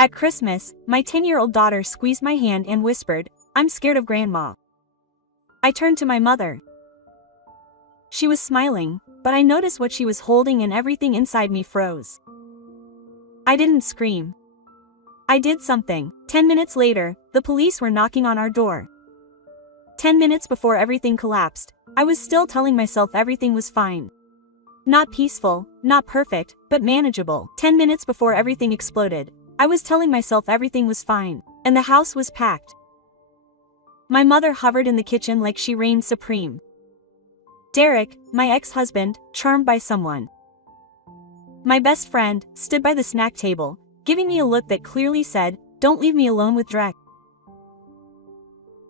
At Christmas, my 10-year-old daughter squeezed my hand and whispered, "I'm scared of Grandma." I turned to my mother. She was smiling, but I noticed what she was holding and everything inside me froze. I didn't scream. I did something. 10 minutes later, the police were knocking on our door. 10 minutes before everything collapsed, I was still telling myself everything was fine. Not peaceful, not perfect, but manageable. 10 minutes before everything exploded, I was telling myself everything was fine, and the house was packed. My mother hovered in the kitchen like she reigned supreme. Derek, my ex-husband, charmed by someone. My best friend, stood by the snack table, giving me a look that clearly said, "Don't leave me alone with Drek."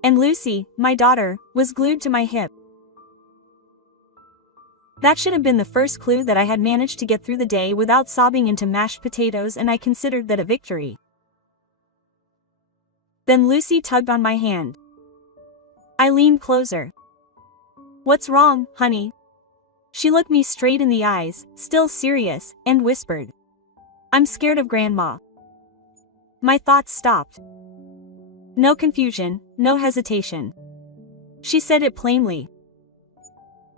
And Lucy, my daughter, was glued to my hip. That should have been the first clue that I had managed to get through the day without sobbing into mashed potatoes, and I considered that a victory. Then Lucy tugged on my hand. I leaned closer. "What's wrong, honey?" She looked me straight in the eyes, still serious, and whispered, "I'm scared of Grandma." My thoughts stopped. No confusion, no hesitation. She said it plainly.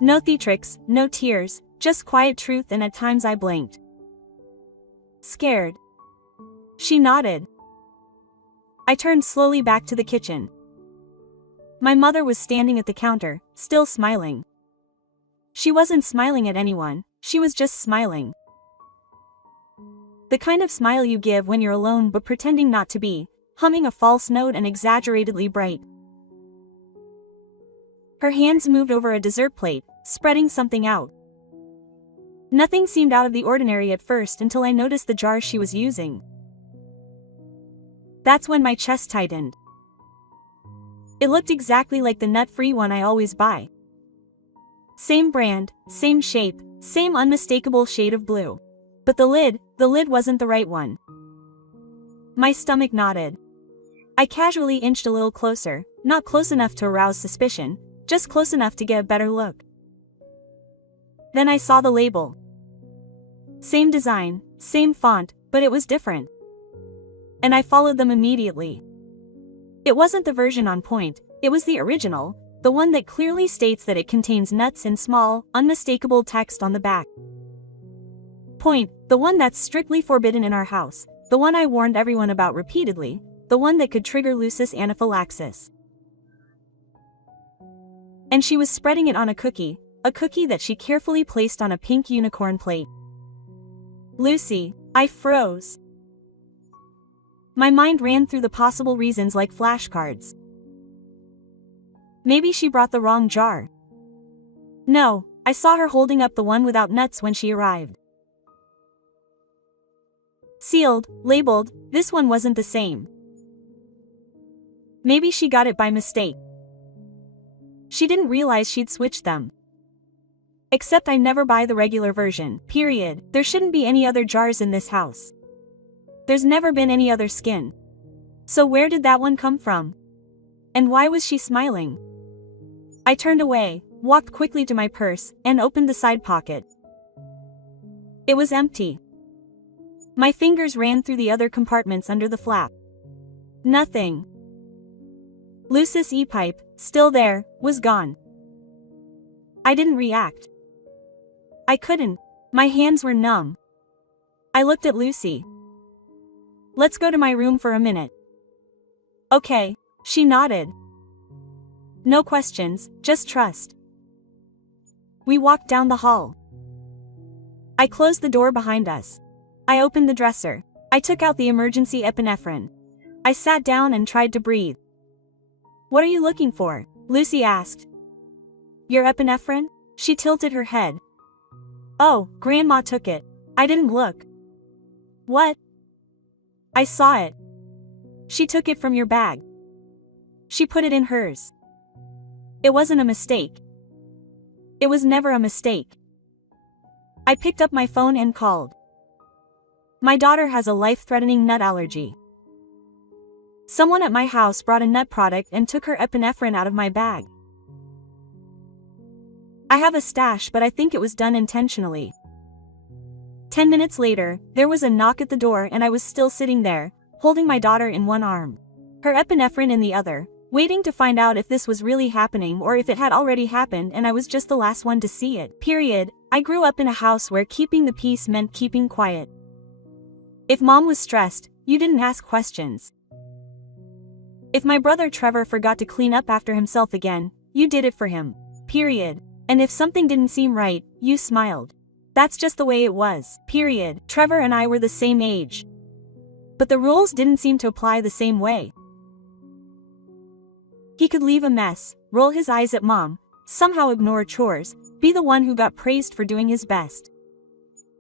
No theatrics, no tears, just quiet truth, and at times I blinked. "Scared?" She nodded. I turned slowly back to the kitchen. My mother was standing at the counter, still smiling. She wasn't smiling at anyone, she was just smiling. The kind of smile you give when you're alone but pretending not to be, humming a false note and exaggeratedly bright. Her hands moved over a dessert plate, spreading something out. Nothing seemed out of the ordinary at first until I noticed the jar she was using. That's when my chest tightened. It looked exactly like the nut-free one I always buy. Same brand, same shape, same unmistakable shade of blue. But the lid wasn't the right one. My stomach knotted. I casually inched a little closer, not close enough to arouse suspicion, just close enough to get a better look. Then I saw the label. Same design, same font, but it was different. And I followed them immediately. It wasn't the version on point, it was the original, the one that clearly states that it contains nuts in small, unmistakable text on the back. Point, the one that's strictly forbidden in our house, the one I warned everyone about repeatedly, the one that could trigger Lucis anaphylaxis. And she was spreading it on a cookie that she carefully placed on a pink unicorn plate. Lucy, I froze. My mind ran through the possible reasons like flashcards. Maybe she brought the wrong jar. No, I saw her holding up the one without nuts when she arrived. Sealed, labeled, this one wasn't the same. Maybe she got it by mistake. She didn't realize she'd switched them. Except I never buy the regular version, period. There shouldn't be any other jars in this house. There's never been any other skin. So where did that one come from? And why was she smiling? I turned away, walked quickly to my purse, and opened the side pocket. It was empty. My fingers ran through the other compartments under the flap. Nothing. Lucis E-pipe, still there, was gone. I didn't react. I couldn't. My hands were numb. I looked at Lucy. "Let's go to my room for a minute." "Okay," she nodded. No questions, just trust. We walked down the hall. I closed the door behind us. I opened the dresser. I took out the emergency epinephrine. I sat down and tried to breathe. "What are you looking for?" Lucy asked. "Your epinephrine?" She tilted her head. "Oh, Grandma took it. I didn't look." "What?" "I saw it. She took it from your bag. She put it in hers. It wasn't a mistake. It was never a mistake." I picked up my phone and called. "My daughter has a life-threatening nut allergy. Someone at my house brought a nut product and took her epinephrine out of my bag. I have a stash, but I think it was done intentionally." 10 minutes later, there was a knock at the door and I was still sitting there, holding my daughter in one arm, her epinephrine in the other, waiting to find out if this was really happening or if it had already happened and I was just the last one to see it. Period. I grew up in a house where keeping the peace meant keeping quiet. If mom was stressed, you didn't ask questions. If my brother Trevor forgot to clean up after himself again, you did it for him. Period. And if something didn't seem right, you smiled. That's just the way it was. Period. Trevor and I were the same age. But the rules didn't seem to apply the same way. He could leave a mess, roll his eyes at mom, somehow ignore chores, be the one who got praised for doing his best.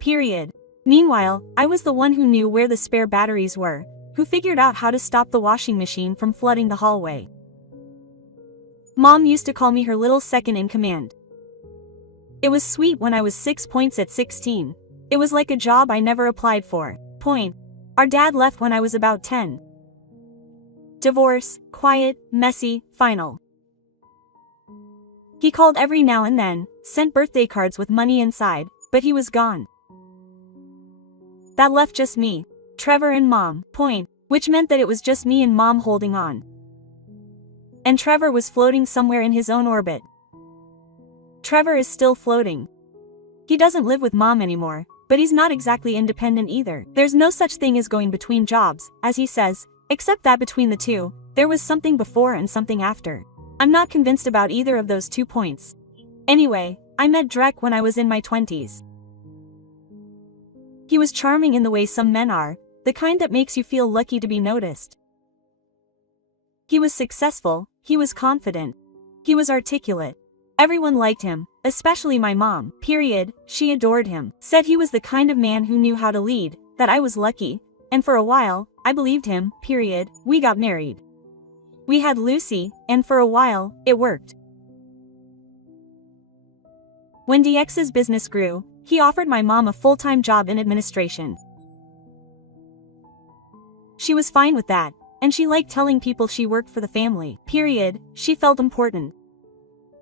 Period. Meanwhile, I was the one who knew where the spare batteries were, who figured out how to stop the washing machine from flooding the hallway. Mom used to call me her little second in command. It was sweet when I was 6 points at 16. It was like a job I never applied for. Point. Our dad left when I was about 10. Divorce, quiet, messy, final. He called every now and then, sent birthday cards with money inside, but he was gone. That left just me, Trevor and mom, point, which meant that it was just me and mom holding on. And Trevor was floating somewhere in his own orbit. Trevor is still floating. He doesn't live with mom anymore, but he's not exactly independent either. There's no such thing as going between jobs, as he says, except that between the two, there was something before and something after. I'm not convinced about either of those 2 points. Anyway, I met Drek when I was in my 20s. He was charming in the way some men are, the kind that makes you feel lucky to be noticed. He was successful, he was confident. He was articulate. Everyone liked him, especially my mom. Period. She adored him. Said he was the kind of man who knew how to lead, that I was lucky, and for a while, I believed him. Period. We got married. We had Lucy, and for a while, it worked. When DX's business grew, he offered my mom a full-time job in administration. She was fine with that, and she liked telling people she worked for the family. Period. She felt important.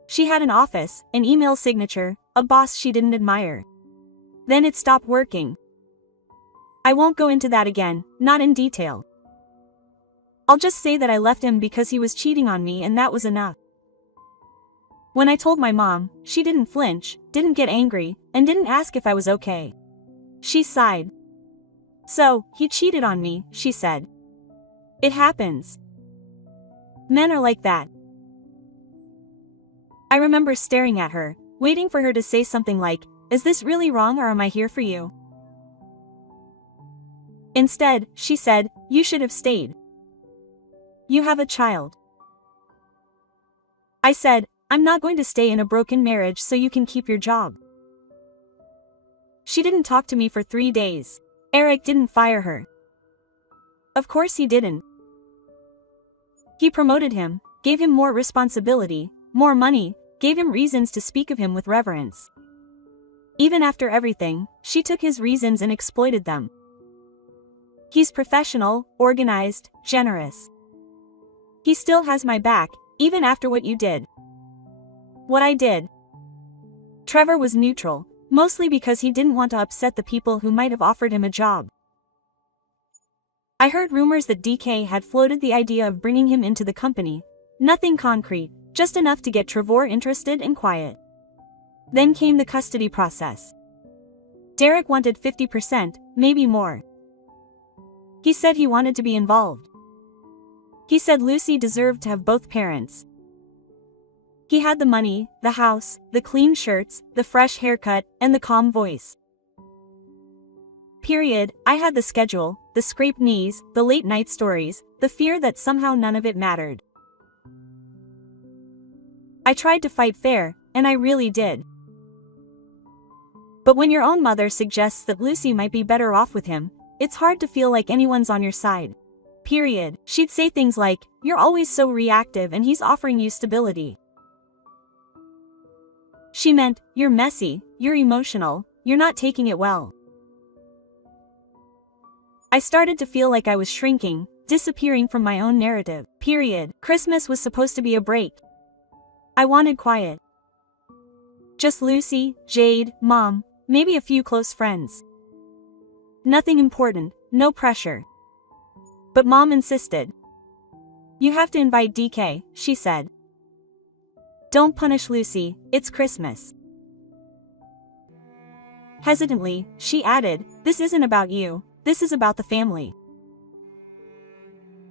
She had an office, an email signature, a boss she didn't admire. Then it stopped working. I won't go into that again, not in detail. I'll just say that I left him because he was cheating on me and that was enough. When I told my mom, she didn't flinch, didn't get angry, and didn't ask if I was okay. She sighed. So, he cheated on me, she said. It happens. Men are like that. I remember staring at her, waiting for her to say something like, "Is this really wrong or am I here for you?" Instead, she said, "You should have stayed. You have a child." I said, "I'm not going to stay in a broken marriage so you can keep your job." She didn't talk to me for 3 days. Eric didn't fire her. Of course he didn't. He promoted him, gave him more responsibility, more money, gave him reasons to speak of him with reverence. Even after everything, she took his reasons and exploited them. He's professional, organized, generous. He still has my back, even after what you did. What I did. Trevor was neutral, mostly because he didn't want to upset the people who might have offered him a job. I heard rumors that DK had floated the idea of bringing him into the company. Nothing concrete, just enough to get Trevor interested and quiet. Then came the custody process. Derek wanted 50%, maybe more. He said he wanted to be involved. He said Lucy deserved to have both parents. He had the money, the house, the clean shirts, the fresh haircut, and the calm voice. Period. I had the schedule, the scraped knees, the late night stories, the fear that somehow none of it mattered. I tried to fight fair, and I really did. But when your own mother suggests that Lucy might be better off with him, it's hard to feel like anyone's on your side. Period. She'd say things like, "You're always so reactive and he's offering you stability." She meant, "You're messy, you're emotional, you're not taking it well." I started to feel like I was shrinking, disappearing from my own narrative. Period. Christmas was supposed to be a break. I wanted quiet. Just Lucy, Jade, Mom, maybe a few close friends. Nothing important, no pressure. but Mom insisted. "You have to invite DK," she said. "Don't punish Lucy, it's Christmas." Hesitantly, she added, "This isn't about you, this is about the family."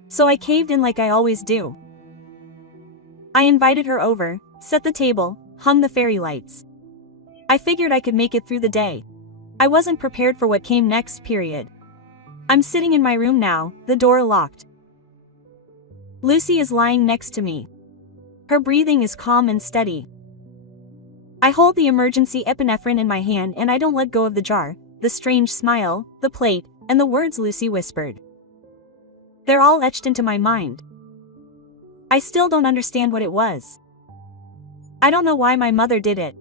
So I caved in like I always do. I invited her over, set the table, hung the fairy lights. I figured I could make it through the day. I wasn't prepared for what came next, period. I'm sitting in my room now, the door locked. Lucy is lying next to me. Her breathing is calm and steady. I hold the emergency epinephrine in my hand and I don't let go of the jar, the strange smile, the plate, and the words Lucy whispered. They're all etched into my mind. I still don't understand what it was. I don't know why my mother did it.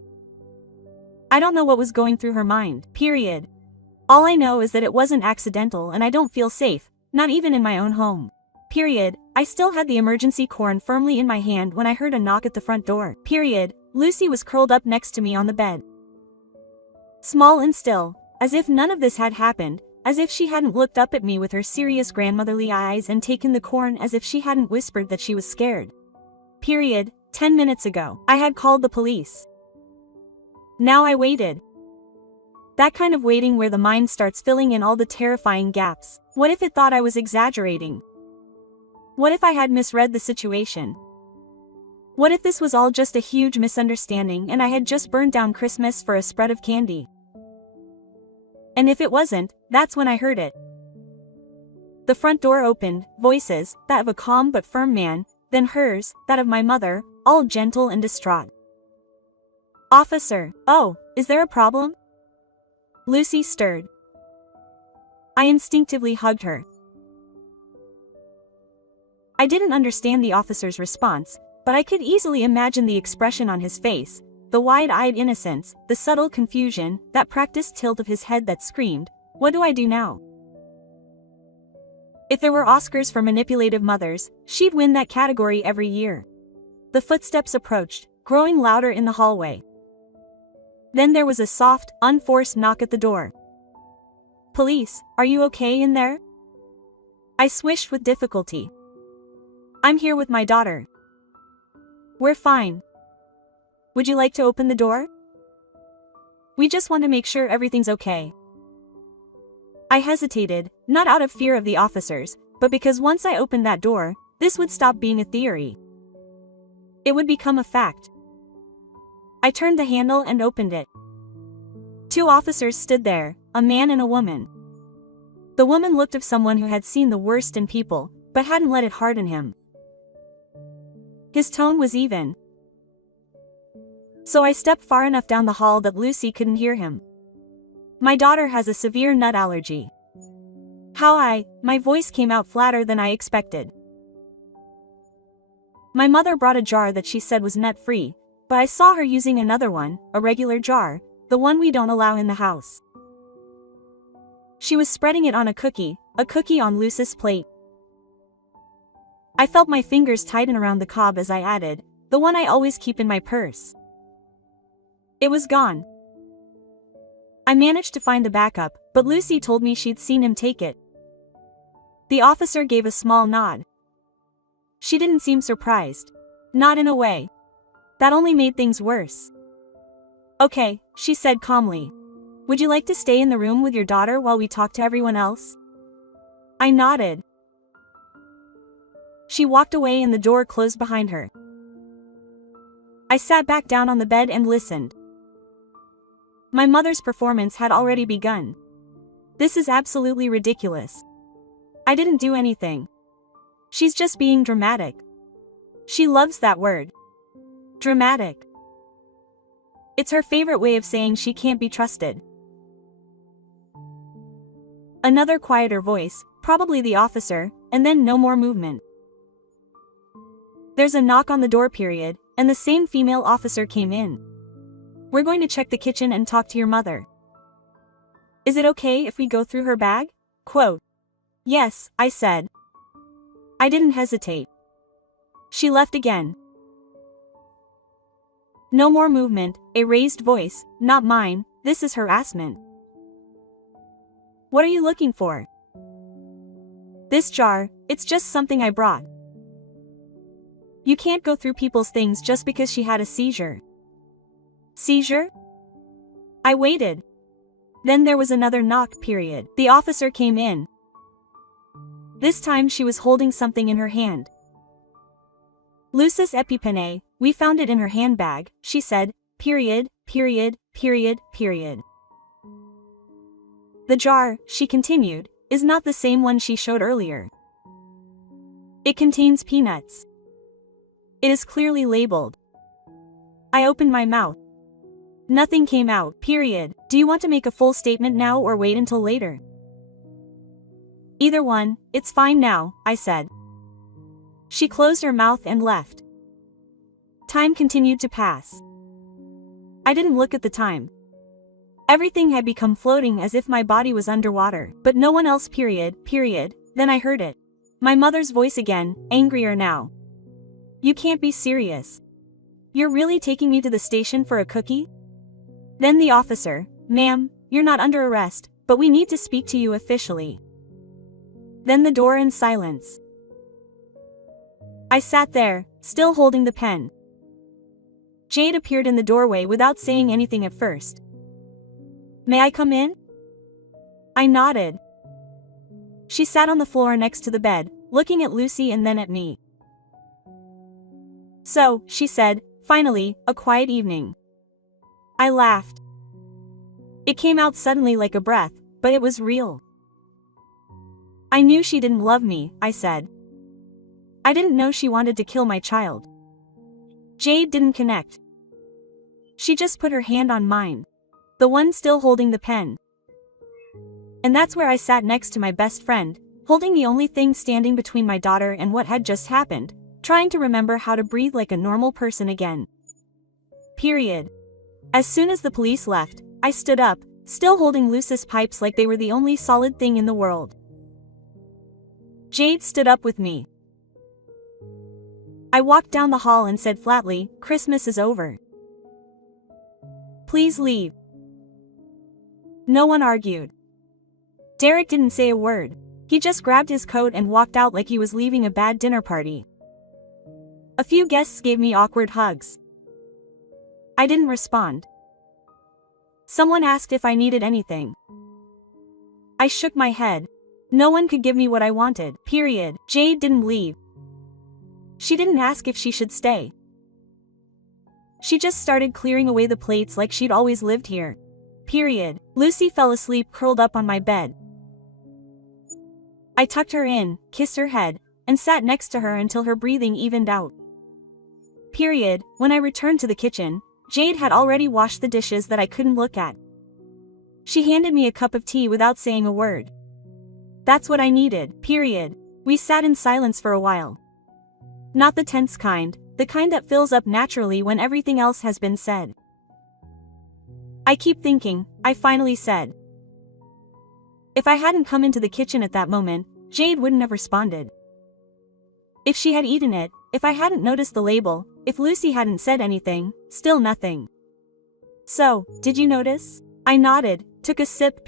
I don't know what was going through her mind, period. All I know is that it wasn't accidental and I don't feel safe, not even in my own home. Period. I still had the emergency corn firmly in my hand when I heard a knock at the front door. Period. Lucy was curled up next to me on the bed. Small and still, as if none of this had happened, as if she hadn't looked up at me with her serious grandmotherly eyes and taken the corn, as if she hadn't whispered that she was scared. Period. 10 minutes ago, I had called the police. Now I waited. That kind of waiting where the mind starts filling in all the terrifying gaps. What if it thought I was exaggerating? What if I had misread the situation? What if this was all just a huge misunderstanding and I had just burned down Christmas for a spread of candy? And if it wasn't, that's when I heard it. The front door opened, voices, that of a calm but firm man, then hers, that of my mother, all gentle and distraught. "Officer, oh, is there a problem?" Lucy stirred. I instinctively hugged her. I didn't understand the officer's response, but I could easily imagine the expression on his face, the wide-eyed innocence, the subtle confusion, that practiced tilt of his head that screamed, "What do I do now?" If there were Oscars for manipulative mothers, she'd win that category every year. The footsteps approached, growing louder in the hallway. Then there was a soft, unforced knock at the door. "Police, are you okay in there?" I swished with difficulty. "I'm here with my daughter." "We're fine. Would you like to open the door?" "We just want to make sure everything's okay." I hesitated, not out of fear of the officers, but because once I opened that door, this would stop being a theory. It would become a fact. I turned the handle and opened it. 2 officers stood there, a man and a woman. The woman looked of someone who had seen the worst in people, but hadn't let it harden him. His tone was even. So I stepped far enough down the hall that Lucy couldn't hear him. "My daughter has a severe nut allergy." My voice came out flatter than I expected. "My mother brought a jar that she said was nut-free, but I saw her using another one, a regular jar, the one we don't allow in the house. She was spreading it on a cookie on Lucy's plate." I felt my fingers tighten around the cob as I added, "The one I always keep in my purse." It was gone. I managed to find the backup, but Lucy told me she'd seen him take it. The officer gave a small nod. She didn't seem surprised. Not in a way. That only made things worse. "Okay," she said calmly. "Would you like to stay in the room with your daughter while we talk to everyone else?" I nodded. She walked away and the door closed behind her. I sat back down on the bed and listened. My mother's performance had already begun. This is absolutely ridiculous. I didn't do anything. She's just being dramatic. She loves that word. Dramatic. It's her favorite way of saying she can't be trusted. Another quieter voice, probably the officer, and then no more movement. There's a knock on the door, period, and the same female officer came in. "We're going to check the kitchen and talk to your mother. Is it okay if we go through her bag?" Quote. "Yes," I said. I didn't hesitate. She left again. No more movement, a raised voice, "Not mine, this is harassment." "What are you looking for?" This jar, it's just something I brought. You can't go through people's things just because she had a seizure. Seizure? I waited. Then there was another knock. The officer came in. This time she was holding something in her hand. Lucis EpiPen, we found it in her handbag, she said, period. The jar, she continued, is not the same one she showed earlier. It contains peanuts. It is clearly labeled. I opened my mouth. Nothing came out. Do you want to make a full statement now or wait until later? Either one, it's fine now, I said. She closed her mouth and left. Time continued to pass. I didn't look at the time. Everything had become floating as if my body was underwater, but no one else. Then I heard it. My mother's voice again, angrier now. You can't be serious. You're really taking me to the station for a cookie? Then the officer, ma'am, you're not under arrest, but we need to speak to you officially. Then the door and silence. I sat there, still holding the pen. Jade appeared in the doorway without saying anything at first. May I come in? I nodded. She sat on the floor next to the bed, looking at Lucy and then at me. So, she said, finally, a quiet evening. I laughed. It came out suddenly like a breath, but it was real. I knew she didn't love me, I said. I didn't know she wanted to kill my child. Jade didn't connect. She just put her hand on mine. The one still holding the pen. And that's where I sat next to my best friend, holding the only thing standing between my daughter and what had just happened, trying to remember how to breathe like a normal person again. As soon as the police left, I stood up, still holding Lucis pipes like they were the only solid thing in the world. Jade stood up with me. I walked down the hall and said flatly, Christmas is over. Please leave. No one argued. Derek didn't say a word. He just grabbed his coat and walked out like he was leaving a bad dinner party. A few guests gave me awkward hugs. I didn't respond. Someone asked if I needed anything. I shook my head. No one could give me what I wanted. Jade didn't leave. She didn't ask if she should stay. She just started clearing away the plates like she'd always lived here. Lucy fell asleep curled up on my bed. I tucked her in, kissed her head, and sat next to her until her breathing evened out. When I returned to the kitchen, Jade had already washed the dishes that I couldn't look at. She handed me a cup of tea without saying a word. That's what I needed. We sat in silence for a while. Not the tense kind, the kind that fills up naturally when everything else has been said. I keep thinking, I finally said. If I hadn't come into the kitchen at that moment, Jade wouldn't have responded. If she had eaten it, if I hadn't noticed the label, if Lucy hadn't said anything, still nothing. So, did you notice? I nodded, took a sip.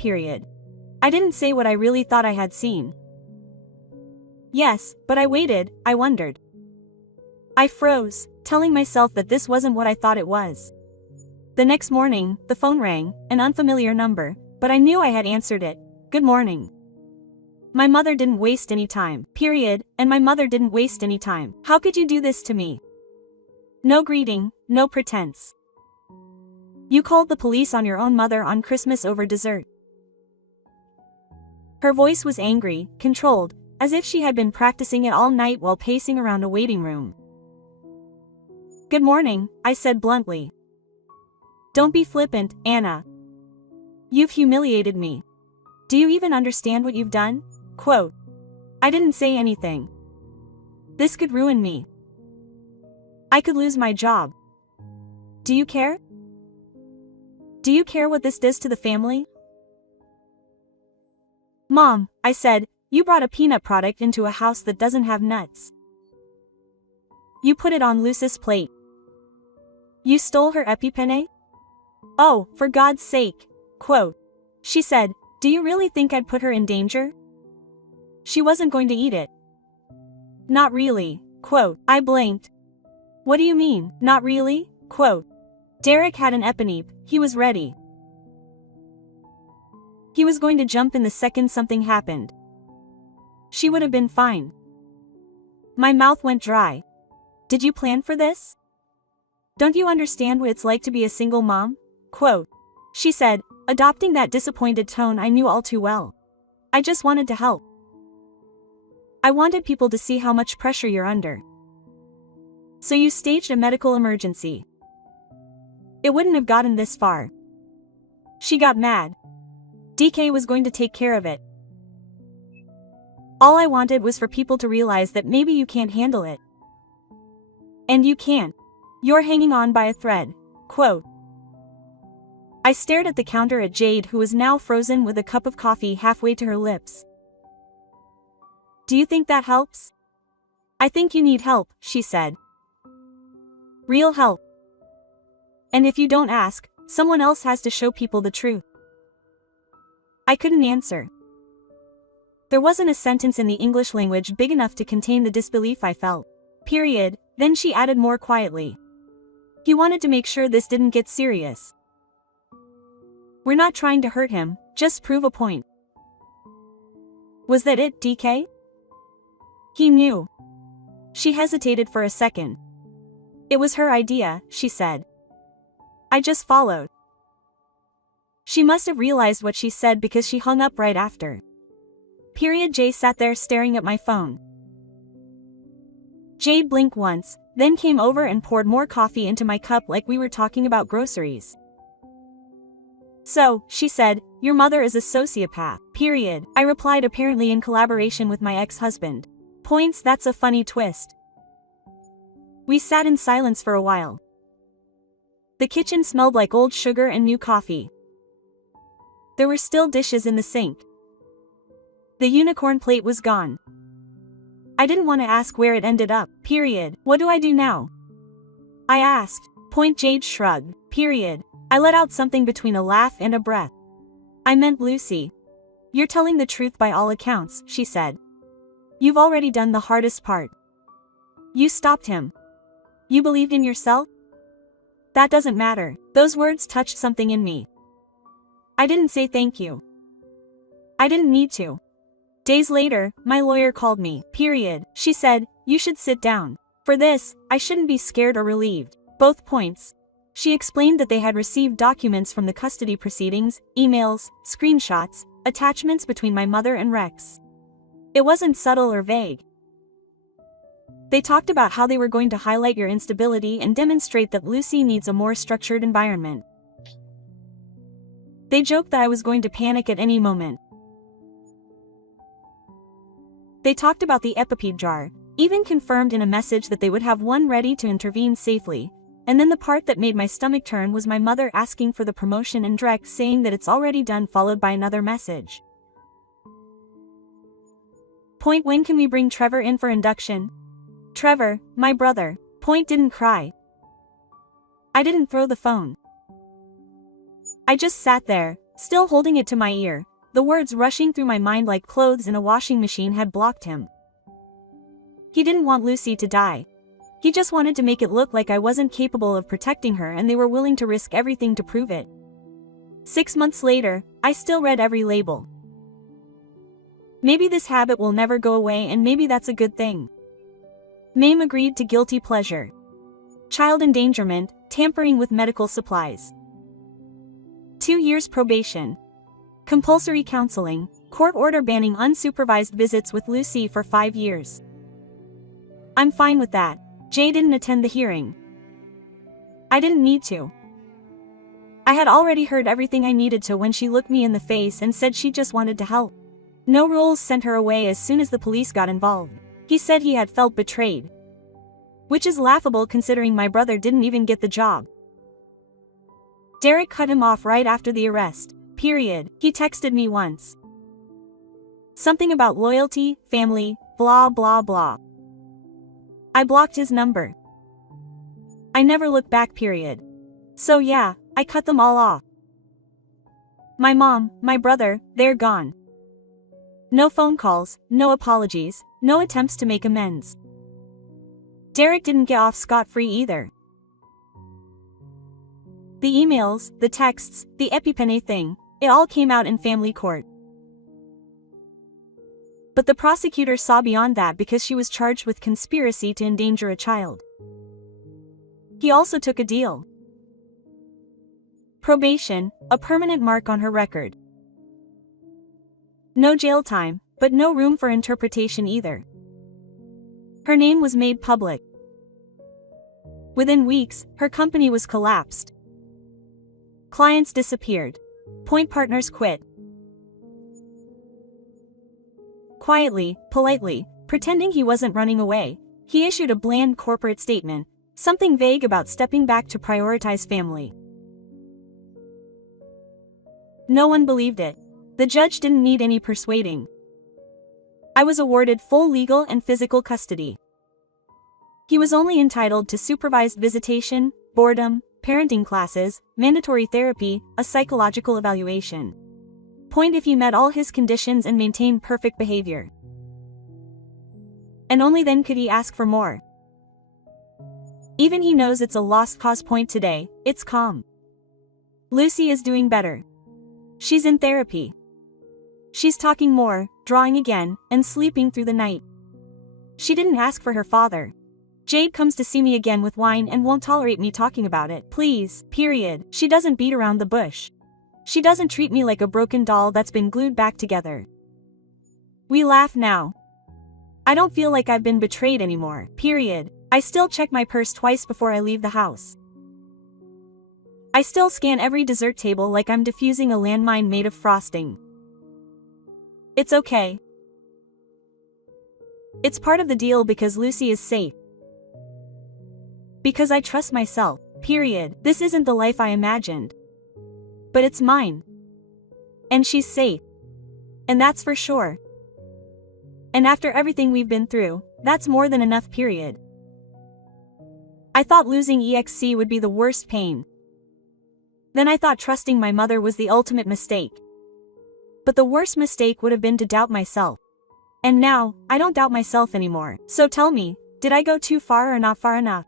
I didn't say what I really thought I had seen. Yes, but I waited, I wondered. I froze, telling myself that this wasn't what I thought it was. The next morning, the phone rang, an unfamiliar number, but I knew I had answered it. Good morning. My mother didn't waste any time, and my mother didn't waste any time. How could you do this to me? No greeting, no pretense. You called the police on your own mother on Christmas over dessert. Her voice was angry, controlled, as if she had been practicing it all night while pacing around a waiting room. Good morning, I said bluntly. Don't be flippant, Anna. You've humiliated me. Do you even understand what you've done? Quote. I didn't say anything. This could ruin me. I could lose my job. Do you care? Do you care what this does to the family? Mom, I said, you brought a peanut product into a house that doesn't have nuts. You put it on Lucis' plate. You stole her EpiPen? Oh, for God's sake. Quote. She said, do you really think I'd put her in danger? she wasn't going to eat it. Not really, quote. I blinked. What do you mean, not really, quote. Derek had an epineep, he was ready. He was going to jump in the second something happened. She would have been fine. My mouth went dry. Did you plan for this? Don't you understand what it's like to be a single mom? Quote. She said, adopting that disappointed tone I knew all too well. I just wanted to help. I wanted people to see how much pressure you're under. So you staged a medical emergency. It wouldn't have gotten this far. She got mad. DK was going to take care of it. All I wanted was for people to realize that maybe you can't handle it. And you can't. You're hanging on by a thread. Quote. I stared at the counter at Jade, who was now frozen with a cup of coffee halfway to her lips. Do you think that helps? I think you need help, she said. Real help. And if you don't ask, someone else has to show people the truth. I couldn't answer. There wasn't a sentence in the English language big enough to contain the disbelief I felt. Period. Then she added more quietly. He wanted to make sure this didn't get serious. We're not trying to hurt him, just prove a point. Was that it, DK? He knew. She hesitated for a second. It was her idea, she said. I just followed. She must have realized what she said because she hung up right after. Period. Jay sat there staring at my phone. Jade blinked once, then came over and poured more coffee into my cup like we were talking about groceries. So, she said, your mother is a sociopath. Period. I replied, apparently in collaboration with my ex-husband. Points. That's a funny twist. We sat in silence for a while. The kitchen smelled like old sugar and new coffee. There were still dishes in the sink. The unicorn plate was gone. I didn't want to ask where it ended up. Period. What do I do now? I asked. Point. Jade shrugged. Period. I let out something between a laugh and a breath. I meant Lucy. You're telling the truth by all accounts, she said. You've already done the hardest part. You stopped him. You believed in yourself? That doesn't matter. Those words touched something in me. I didn't say thank you. I didn't need to. Days later, my lawyer called me. Period. She said, you should sit down. For this, I shouldn't be scared or relieved. Both points. She explained that they had received documents from the custody proceedings, emails, screenshots, attachments between my mother and Rex. It wasn't subtle or vague. They talked about how they were going to highlight your instability and demonstrate that Lucy needs a more structured environment. They joked that I was going to panic at any moment. They talked about the EpiPen jar, even confirmed in a message that they would have one ready to intervene safely. And then the part that made my stomach turn was my mother asking for the promotion and Drek saying that it's already done, followed by another message. Point. When can we bring Trevor in for induction? Trevor, my brother. Point didn't cry. I didn't throw the phone. I just sat there, still holding it to my ear, the words rushing through my mind like clothes in a washing machine had blocked him. He didn't want Lucy to die. He just wanted to make it look like I wasn't capable of protecting her, and they were willing to risk everything to prove it. 6 months later, I still read every label. Maybe this habit will never go away, and maybe that's a good thing. Mame agreed to guilty pleasure. Child endangerment, tampering with medical supplies. 2 years probation. Compulsory counseling, court order banning unsupervised visits with Lucy for 5 years. I'm fine with that. Jay didn't attend the hearing. I didn't need to. I had already heard everything I needed to when she looked me in the face and said she just wanted to help. No rules sent her away as soon as the police got involved. He said he had felt betrayed. Which is laughable considering my brother didn't even get the job. Derek cut him off right after the arrest. Period. He texted me once. Something about loyalty, family, blah blah blah. I blocked his number. I never looked back. Period. So yeah, I cut them all off. My mom, my brother, they're gone. No phone calls, no apologies, no attempts to make amends. Derek didn't get off scot-free either. The emails, the texts, the EpiPen thing, it all came out in family court. But the prosecutor saw beyond that because she was charged with conspiracy to endanger a child. He also took a deal. Probation, a permanent mark on her record. No jail time, but no room for interpretation either. Her name was made public. Within weeks, her company was collapsed. Clients disappeared. Point partners quit. Quietly, politely, pretending he wasn't running away, he issued a bland corporate statement, something vague about stepping back to prioritize family. No one believed it. The judge didn't need any persuading. I was awarded full legal and physical custody. He was only entitled to supervised visitation, boredom, parenting classes, mandatory therapy, a psychological evaluation. Point if he met all his conditions and maintained perfect behavior. And only then could he ask for more. Even he knows it's a lost cause. Point today, it's calm. Lucy is doing better. She's in therapy. She's talking more, drawing again, and sleeping through the night. She didn't ask for her father. Jade comes to see me again with wine and won't tolerate me talking about it. Please, period. She doesn't beat around the bush. She doesn't treat me like a broken doll that's been glued back together. We laugh now. I don't feel like I've been betrayed anymore, period. I still check my purse twice before I leave the house. I still scan every dessert table like I'm defusing a landmine made of frosting. It's okay. It's part of the deal because Lucy is safe. Because I trust myself, period. This isn't the life I imagined. But it's mine. And she's safe. And that's for sure. And after everything we've been through, that's more than enough, period. I thought losing EXC would be the worst pain. Then I thought trusting my mother was the ultimate mistake. But the worst mistake would have been to doubt myself. And now, I don't doubt myself anymore. So tell me, did I go too far or not far enough?